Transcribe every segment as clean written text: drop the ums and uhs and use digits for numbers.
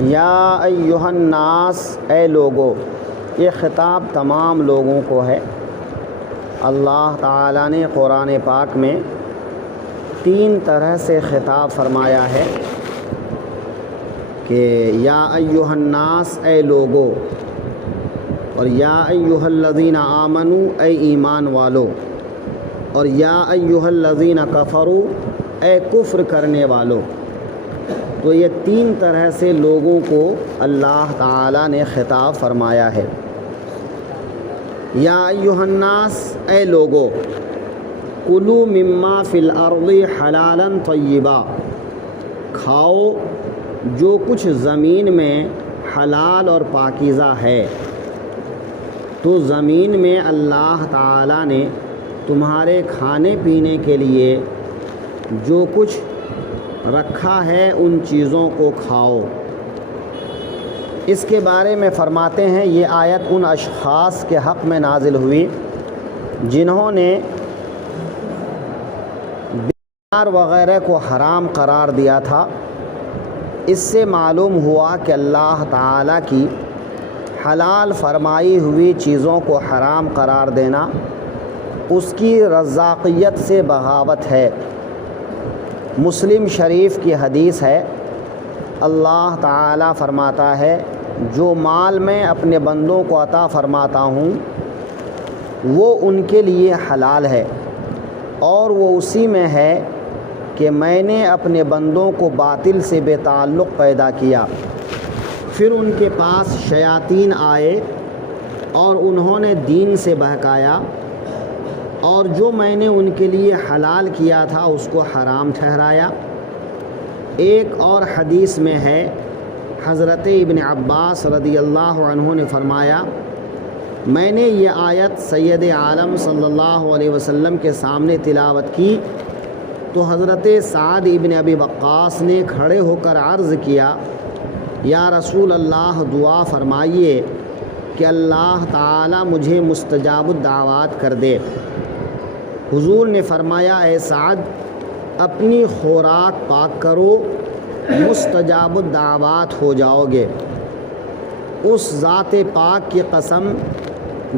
یا ایھا الناس، اے لوگو، یہ خطاب تمام لوگوں کو ہے۔ اللہ تعالیٰ نے قرآن پاک میں 3 طرح سے خطاب فرمایا ہے کہ یا ایھا الناس، اے لوگو، اور یا ایھا الذین آمنوا، اے ایمان والو، اور یا ایھا الذین کفروا، اے کفر کرنے والو۔ تو یہ 3 طرح سے لوگوں کو اللہ تعالیٰ نے خطاب فرمایا ہے۔ یا ایھا الناس، اے لوگو، کلوا مما فی الارض حلالا طیبا، کھاؤ جو کچھ زمین میں حلال اور پاکیزہ ہے۔ تو زمین میں اللہ تعالیٰ نے تمہارے کھانے پینے کے لیے جو کچھ رکھا ہے ان چیزوں کو کھاؤ۔ اس کے بارے میں فرماتے ہیں یہ آیت ان اشخاص کے حق میں نازل ہوئی جنہوں نے بیمار وغیرہ کو حرام قرار دیا تھا۔ اس سے معلوم ہوا کہ اللہ تعالیٰ کی حلال فرمائی ہوئی چیزوں کو حرام قرار دینا اس کی رزاقیت سے بغاوت ہے۔ مسلم شریف کی حدیث ہے، اللہ تعالیٰ فرماتا ہے جو مال میں اپنے بندوں کو عطا فرماتا ہوں وہ ان کے لیے حلال ہے، اور وہ اسی میں ہے کہ میں نے اپنے بندوں کو باطل سے بے تعلق پیدا کیا، پھر ان کے پاس شیاطین آئے اور انہوں نے دین سے بہکایا، اور جو میں نے ان کے لیے حلال کیا تھا اس کو حرام ٹھہرایا۔ ایک اور حدیث میں ہے، حضرت ابن عباس رضی اللہ عنہ نے فرمایا میں نے یہ آیت سید عالم صلی اللہ علیہ وسلم کے سامنے تلاوت کی تو حضرت سعد ابن ابی وقاص نے کھڑے ہو کر عرض کیا، یا رسول اللہ دعا فرمائیے کہ اللہ تعالی مجھے مستجاب الدعوات کر دے۔ حضور نے فرمایا، اے سعد، اپنی خوراک پاک کرو، مستجاب الدعوات ہو جاؤ گے۔ اس ذات پاک کی قسم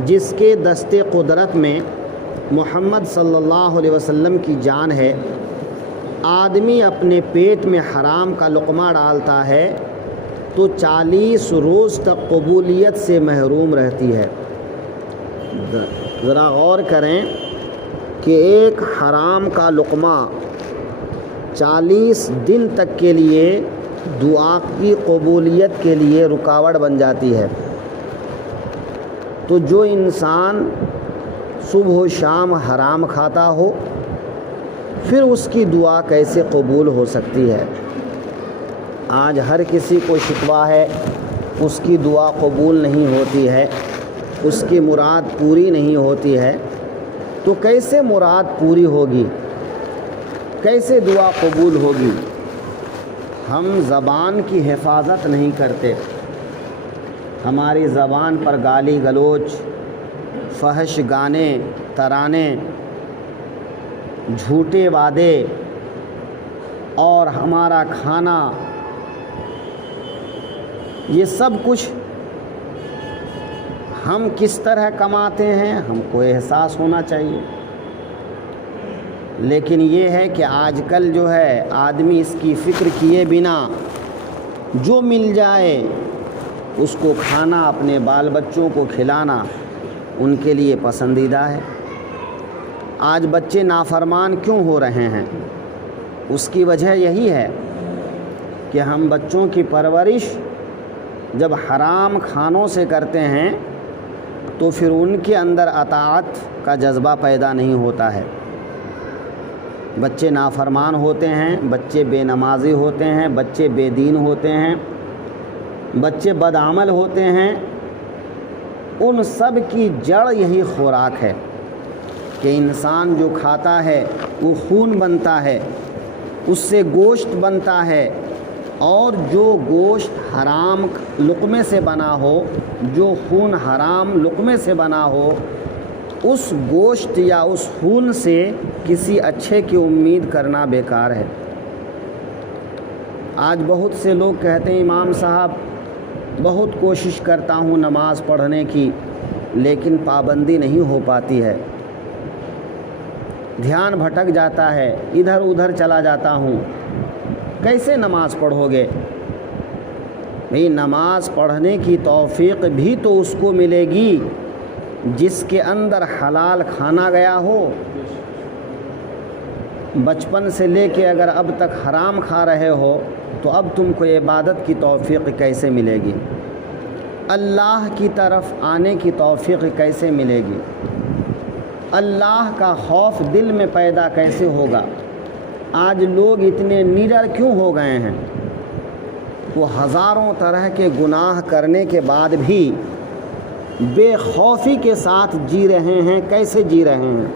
جس کے دست قدرت میں محمد صلی اللہ علیہ وسلم کی جان ہے، آدمی اپنے پیٹ میں حرام کا لقمہ ڈالتا ہے تو 40 روز تک قبولیت سے محروم رہتی ہے۔ ذرا غور کریں کہ ایک حرام کا لقمہ 40 دن تک کے لیے دعا کی قبولیت کے لیے رکاوٹ بن جاتی ہے۔ تو جو انسان صبح و شام حرام کھاتا ہو پھر اس کی دعا کیسے قبول ہو سکتی ہے؟ آج ہر کسی کو شکوہ ہے اس کی دعا قبول نہیں ہوتی ہے، اس کی مراد پوری نہیں ہوتی ہے۔ تو کیسے مراد پوری ہوگی؟ کیسے دعا قبول ہوگی؟ ہم زبان کی حفاظت نہیں کرتے، ہماری زبان پر گالی گلوچ، فحش گانے، ترانے، جھوٹے وعدے، اور ہمارا کھانا، یہ سب کچھ ہم کس طرح کماتے ہیں ہم کو احساس ہونا چاہیے۔ لیکن یہ ہے کہ آج کل جو ہے آدمی اس کی فکر کیے بنا جو مل جائے اس کو کھانا، اپنے بال بچوں کو کھلانا ان کے لیے پسندیدہ ہے۔ آج بچے نافرمان کیوں ہو رہے ہیں؟ اس کی وجہ یہی ہے کہ ہم بچوں کی پرورش جب حرام کھانوں سے کرتے ہیں تو پھر ان کے اندر اطاعت کا جذبہ پیدا نہیں ہوتا ہے۔ بچے نافرمان ہوتے ہیں، بچے بے نمازی ہوتے ہیں، بچے بے دین ہوتے ہیں، بچے بدعمل ہوتے ہیں۔ ان سب کی جڑ یہی خوراک ہے کہ انسان جو کھاتا ہے وہ خون بنتا ہے، اس سے گوشت بنتا ہے، اور جو گوشت حرام لقمے سے بنا ہو، جو خون حرام لقمے سے بنا ہو، اس گوشت یا اس خون سے کسی اچھے کی امید کرنا بیکار ہے۔ آج بہت سے لوگ کہتے ہیں امام صاحب بہت کوشش کرتا ہوں نماز پڑھنے کی لیکن پابندی نہیں ہو پاتی ہے، دھیان بھٹک جاتا ہے، ادھر ادھر چلا جاتا ہوں، کیسے نماز پڑھو گے؟ بھئی نماز پڑھنے کی توفیق بھی تو اس کو ملے گی جس کے اندر حلال کھانا گیا ہو۔ بچپن سے لے کے اگر اب تک حرام کھا رہے ہو تو اب تم کو عبادت کی توفیق کیسے ملے گی؟ اللہ کی طرف آنے کی توفیق کیسے ملے گی؟ اللہ کا خوف دل میں پیدا کیسے ہوگا؟ آج لوگ اتنے نڈر کیوں ہو گئے ہیں؟ وہ ہزاروں طرح کے گناہ کرنے کے بعد بھی بے خوفی کے ساتھ جی رہے ہیں۔ کیسے جی رہے ہیں؟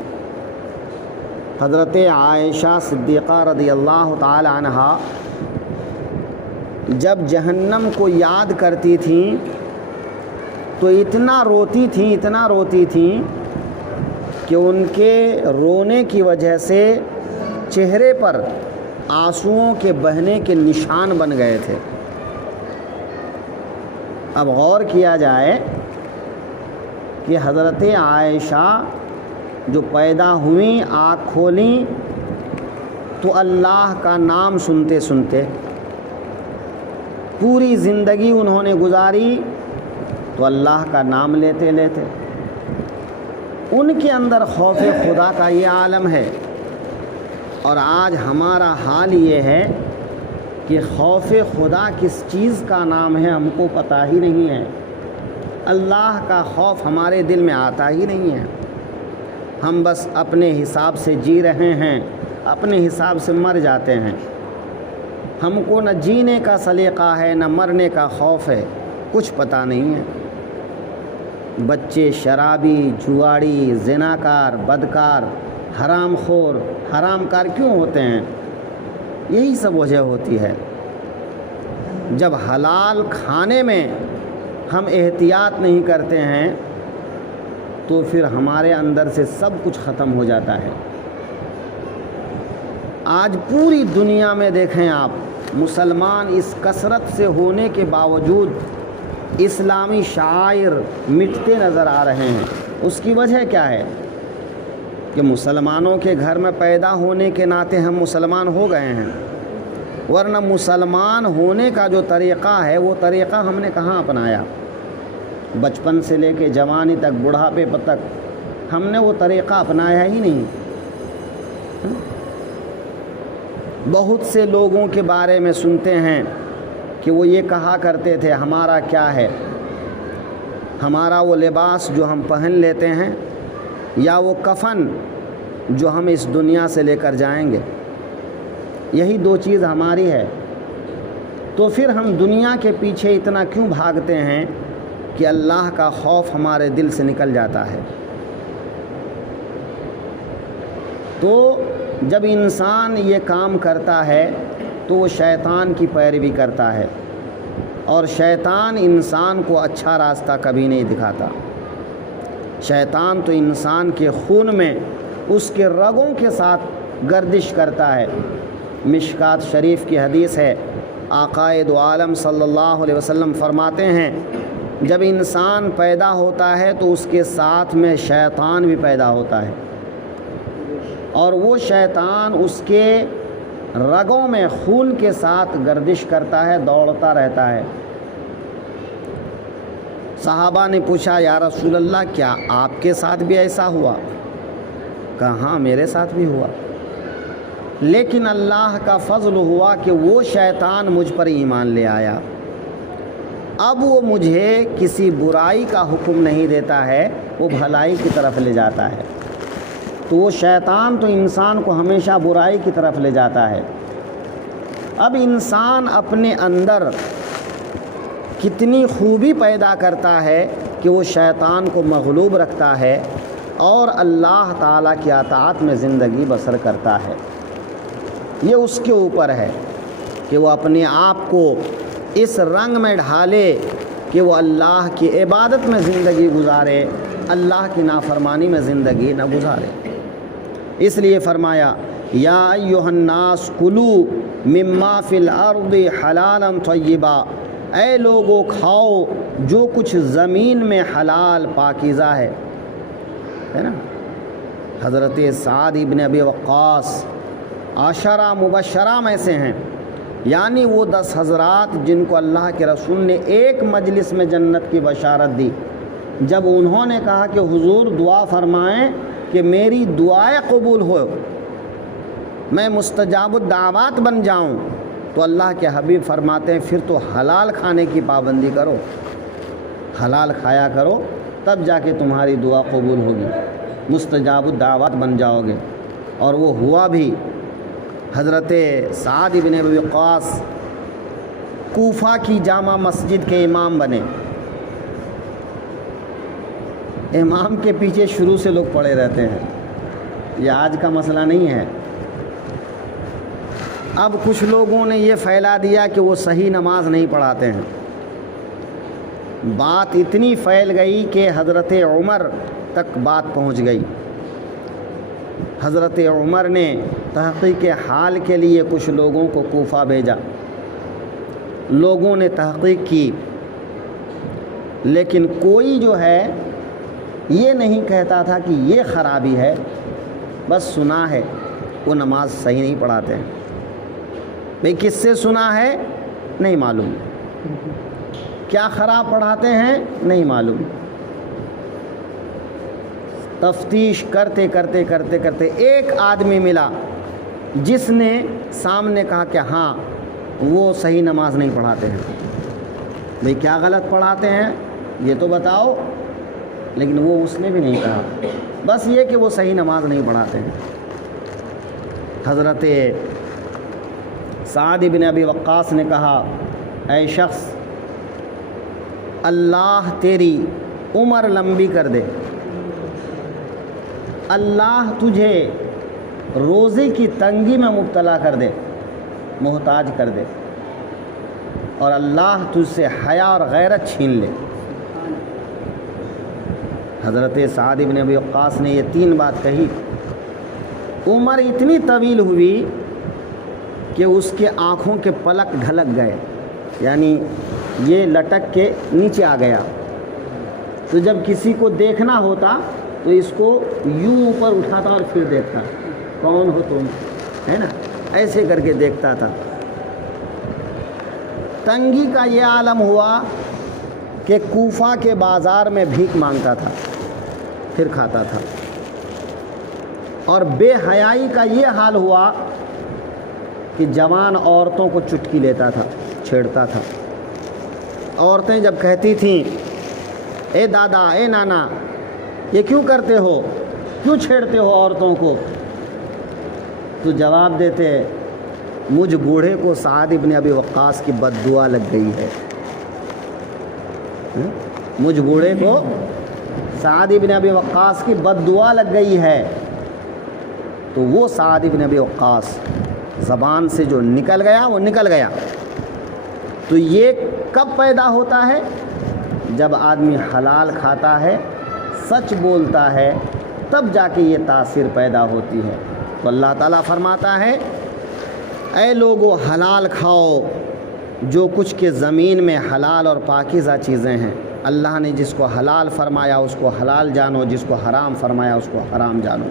حضرت عائشہ صدیقہ رضی اللہ تعالی عنہا جب جہنم کو یاد کرتی تھیں تو اتنا روتی تھیں کہ ان کے رونے کی وجہ سے چہرے پر آنسوؤں کے بہنے کے نشان بن گئے تھے۔ اب غور کیا جائے کہ حضرت عائشہ جو پیدا ہوئیں، آنکھ کھولیں تو اللہ کا نام سنتے سنتے، پوری زندگی انہوں نے گزاری تو اللہ کا نام لیتے لیتے، ان کے اندر خوف خدا کا یہ عالم ہے۔ اور آج ہمارا حال یہ ہے کہ خوف خدا کس چیز کا نام ہے ہم کو پتہ ہی نہیں ہے، اللہ کا خوف ہمارے دل میں آتا ہی نہیں ہے۔ ہم بس اپنے حساب سے جی رہے ہیں، اپنے حساب سے مر جاتے ہیں۔ ہم کو نہ جینے کا سلیقہ ہے نہ مرنے کا خوف ہے، کچھ پتہ نہیں ہے۔ بچے شرابی، جواڑی، زناکار، بدکار، حرام خور، حرام کار کیوں ہوتے ہیں؟ یہی سب وجہ ہوتی ہے۔ جب حلال کھانے میں ہم احتیاط نہیں کرتے ہیں تو پھر ہمارے اندر سے سب کچھ ختم ہو جاتا ہے۔ آج پوری دنیا میں دیکھیں آپ، مسلمان اس کثرت سے ہونے کے باوجود اسلامی شعائر مٹتے نظر آ رہے ہیں۔ اس کی وجہ کیا ہے؟ کہ مسلمانوں کے گھر میں پیدا ہونے کے ناطے ہم مسلمان ہو گئے ہیں، ورنہ مسلمان ہونے کا جو طریقہ ہے وہ طریقہ ہم نے کہاں اپنایا؟ بچپن سے لے کے جوانی تک، بڑھاپے تک ہم نے وہ طریقہ اپنایا ہی نہیں۔ بہت سے لوگوں کے بارے میں سنتے ہیں کہ وہ یہ کہا کرتے تھے ہمارا کیا ہے، ہمارا وہ لباس جو ہم پہن لیتے ہیں یا وہ کفن جو ہم اس دنیا سے لے کر جائیں گے، یہی دو چیز ہماری ہے۔ تو پھر ہم دنیا کے پیچھے اتنا کیوں بھاگتے ہیں کہ اللہ کا خوف ہمارے دل سے نکل جاتا ہے؟ تو جب انسان یہ کام کرتا ہے تو وہ شیطان کی پیروی کرتا ہے، اور شیطان انسان کو اچھا راستہ کبھی نہیں دکھاتا۔ شیطان تو انسان کے خون میں اس کے رگوں کے ساتھ گردش کرتا ہے۔ مشکات شریف کی حدیث ہے، آقائے دو عالم صلی اللہ علیہ وسلم فرماتے ہیں جب انسان پیدا ہوتا ہے تو اس کے ساتھ میں شیطان بھی پیدا ہوتا ہے، اور وہ شیطان اس کے رگوں میں خون کے ساتھ گردش کرتا ہے، دوڑتا رہتا ہے۔ صحابہ نے پوچھا یا رسول اللہ کیا آپ کے ساتھ بھی ایسا ہوا؟ کہا ہاں میرے ساتھ بھی ہوا، لیکن اللہ کا فضل ہوا کہ وہ شیطان مجھ پر ایمان لے آیا۔ اب وہ مجھے کسی برائی کا حکم نہیں دیتا ہے، وہ بھلائی کی طرف لے جاتا ہے۔ تو وہ شیطان تو انسان کو ہمیشہ برائی کی طرف لے جاتا ہے۔ اب انسان اپنے اندر کتنی خوبی پیدا کرتا ہے کہ وہ شیطان کو مغلوب رکھتا ہے اور اللہ تعالیٰ کی اطاعت میں زندگی بسر کرتا ہے۔ یہ اس کے اوپر ہے کہ وہ اپنے آپ کو اس رنگ میں ڈھالے کہ وہ اللہ کی عبادت میں زندگی گزارے، اللہ کی نافرمانی میں زندگی نہ گزارے۔ اس لیے فرمایا یا ایھا الناس کلوا مما فی الارض حلالا طیبا، اے لوگو کھاؤ جو کچھ زمین میں حلال پاکیزہ ہے نا۔ حضرت سعد ابن ابی وقاص عشرہ مبشرہ میں سے ہیں، یعنی وہ 10 حضرات جن کو اللہ کے رسول نے ایک مجلس میں جنت کی بشارت دی۔ جب انہوں نے کہا کہ حضور دعا فرمائیں کہ میری دعائیں قبول ہو، میں مستجاب الدعوات بن جاؤں، تو اللہ کے حبیب فرماتے ہیں پھر تو حلال کھانے کی پابندی کرو، حلال کھایا کرو، تب جا کے تمہاری دعا قبول ہوگی، مستجاب الدعوات بن جاؤ گے۔ اور وہ ہوا بھی۔ حضرت سعد بن ابی وقاص کوفہ کی جامع مسجد کے امام بنے۔ امام کے پیچھے شروع سے لوگ پڑے رہتے ہیں، یہ آج کا مسئلہ نہیں ہے۔ اب کچھ لوگوں نے یہ پھیلا دیا کہ وہ صحیح نماز نہیں پڑھاتے ہیں۔ بات اتنی پھیل گئی کہ حضرت عمر تک بات پہنچ گئی۔ حضرت عمر نے تحقیق حال کے لیے کچھ لوگوں کو کوفہ بھیجا۔ لوگوں نے تحقیق کی، لیکن کوئی جو ہے یہ نہیں کہتا تھا کہ یہ خرابی ہے، بس سنا ہے وہ نماز صحیح نہیں پڑھاتے ہیں۔ بھئی کس سے سنا ہے نہیں معلوم، کیا خراب پڑھاتے ہیں نہیں معلوم۔ تفتیش کرتے کرتے کرتے کرتے ایک آدمی ملا جس نے سامنے کہا کہ ہاں وہ صحیح نماز نہیں پڑھاتے ہیں۔ بھئی کیا غلط پڑھاتے ہیں یہ تو بتاؤ، لیکن وہ اس نے بھی نہیں کہا، بس یہ کہ وہ صحیح نماز نہیں پڑھاتے ہیں۔ حضرت سعد بن ابی وقاص نے کہا اے شخص، اللہ تیری عمر لمبی کر دے، اللہ تجھے روزے کی تنگی میں مبتلا کر دے، محتاج کر دے، اور اللہ تجھ سے حیا اور غیرت چھین لے۔ حضرت سعد بن ابی وقاص نے یہ 3 بات کہی۔ عمر اتنی طویل ہوئی کہ اس کے آنکھوں کے پلک ڈھلک گئے، یعنی یہ لٹک کے نیچے آ گیا۔ تو جب کسی کو دیکھنا ہوتا تو اس کو یوں اوپر اٹھاتا اور پھر دیکھتا، کون ہو تم، ہے نا، ایسے کر کے دیکھتا تھا۔ تنگی کا یہ عالم ہوا کہ کوفہ کے بازار میں بھیک مانگتا تھا پھر کھاتا تھا، اور بے حیائی کا یہ حال ہوا کہ جوان عورتوں کو چٹکی لیتا تھا، چھیڑتا تھا۔ عورتیں جب کہتی تھیں اے دادا اے نانا یہ کیوں کرتے ہو، کیوں چھیڑتے ہو عورتوں کو، تو جواب دیتے مجھ بوڑھے کو سعد ابن ابی وقاص کی بد دعا لگ گئی ہے۔ مجھ بوڑھے کو سعد ابن ابی وقاص کی بد دعا لگ گئی ہے۔ تو وہ سعد ابن ابی وقاص زبان سے جو نکل گیا وہ نکل گیا۔ تو یہ کب پیدا ہوتا ہے؟ جب آدمی حلال کھاتا ہے، سچ بولتا ہے، تب جا کے یہ تاثیر پیدا ہوتی ہے۔ تو اللہ تعالیٰ فرماتا ہے اے لوگو حلال کھاؤ جو کچھ کے زمین میں حلال اور پاکیزہ چیزیں ہیں۔ اللہ نے جس کو حلال فرمایا اس کو حلال جانو، جس کو حرام فرمایا اس کو حرام جانو۔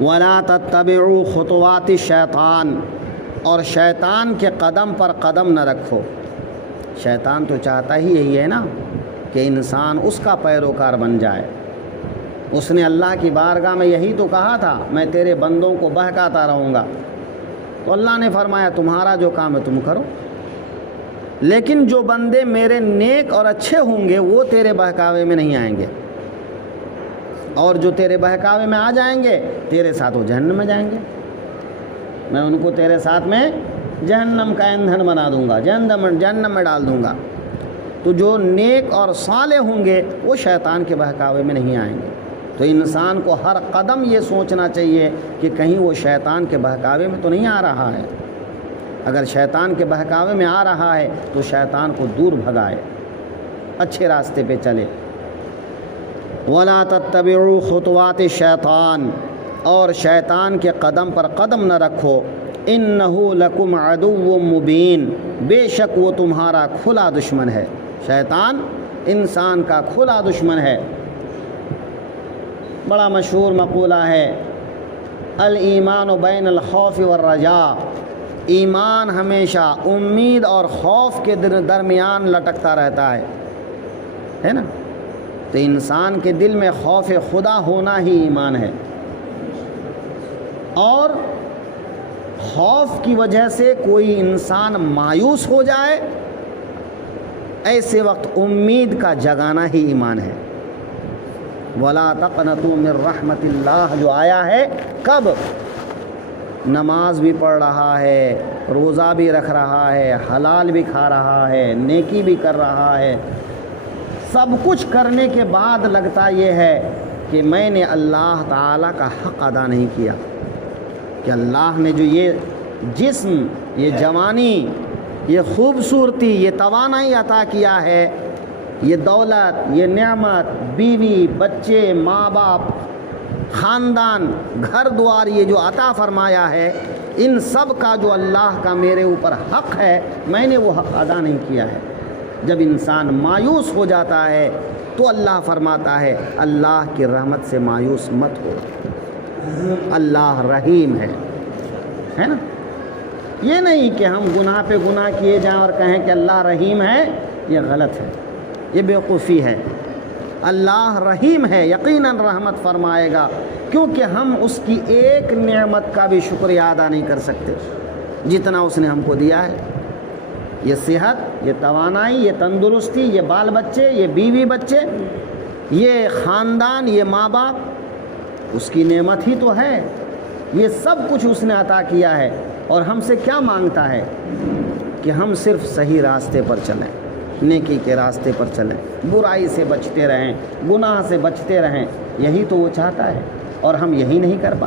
وَلَا تَتَّبِعُوا خُطُوَاتِ الشَّيْطَانِ، اور شیطان کے قدم پر قدم نہ رکھو۔ شیطان تو چاہتا ہی یہی ہے نا کہ انسان اس کا پیروکار بن جائے۔ اس نے اللہ کی بارگاہ میں یہی تو کہا تھا میں تیرے بندوں کو بہکاتا رہوں گا، تو اللہ نے فرمایا تمہارا جو کام ہے تم کرو، لیکن جو بندے میرے نیک اور اچھے ہوں گے وہ تیرے بہکاوے میں نہیں آئیں گے، اور جو تیرے بہکاوے میں آ جائیں گے تیرے ساتھ وہ جہنم میں جائیں گے، میں ان کو تیرے ساتھ میں جہنم کا ایندھن بنا دوں گا، جہنم میں ڈال دوں گا۔ تو جو نیک اور صالح ہوں گے وہ شیطان کے بہکاوے میں نہیں آئیں گے۔ تو انسان کو ہر قدم یہ سوچنا چاہیے کہ کہیں وہ شیطان کے بہکاوے میں تو نہیں آ رہا ہے۔ اگر شیطان کے بہکاوے میں آ رہا ہے تو شیطان کو دور بھگائے، اچھے راستے پہ چلے۔ وَلَا تَتَّبِعُوا خُطُوَاتِ الشَّيْطَانِ، اور شیطان کے قدم پر قدم نہ رکھو، انہو لکم عدو مبین، بے شک وہ تمہارا کھلا دشمن ہے۔ شیطان انسان کا کھلا دشمن ہے۔ بڑا مشہور مقولہ ہے، الایمان بین الخوف والرجاء، ایمان ہمیشہ امید اور خوف کے درمیان لٹکتا رہتا ہے نا؟ تو انسان کے دل میں خوف خدا ہونا ہی ایمان ہے، اور خوف کی وجہ سے کوئی انسان مایوس ہو جائے، ایسے وقت امید کا جگانا ہی ایمان ہے۔ وَلَا تَقْنَطُوا مِن رَحْمَةِ اللَّهِ جو آیا ہے کب؟ نماز بھی پڑھ رہا ہے، روزہ بھی رکھ رہا ہے، حلال بھی کھا رہا ہے، نیکی بھی کر رہا ہے، سب کچھ کرنے کے بعد لگتا یہ ہے کہ میں نے اللہ تعالیٰ کا حق ادا نہیں کیا، کہ اللہ نے جو یہ جسم، یہ جوانی، یہ خوبصورتی، یہ توانائی عطا کیا ہے، یہ دولت، یہ نعمت، بیوی، بچے، ماں باپ، خاندان، گھر دوار، یہ جو عطا فرمایا ہے، ان سب کا جو اللہ کا میرے اوپر حق ہے، میں نے وہ حق ادا نہیں کیا ہے۔ جب انسان مایوس ہو جاتا ہے تو اللہ فرماتا ہے اللہ کی رحمت سے مایوس مت ہو، اللہ رحیم ہے نا؟ یہ نہیں کہ ہم گناہ پہ گناہ کیے جائیں اور کہیں کہ اللہ رحیم ہے، یہ غلط ہے، یہ بیوقوفی ہے۔ اللہ رحیم ہے، یقیناً رحمت فرمائے گا، کیونکہ ہم اس کی ایک نعمت کا بھی شکریہ ادا نہیں کر سکتے جتنا اس نے ہم کو دیا ہے۔ یہ صحت، یہ توانائی، یہ تندرستی، یہ بال بچے، یہ بیوی بچے، یہ خاندان، یہ ماں باپ، اس کی نعمت ہی تو ہے۔ یہ سب کچھ اس نے عطا کیا ہے، اور ہم سے کیا مانگتا ہے کہ ہم صرف صحیح راستے پر چلیں، نیکی کے راستے پر چلیں، برائی سے بچتے رہیں، گناہ سے بچتے رہیں، یہی تو وہ چاہتا ہے، اور ہم یہی نہیں کر پاتے۔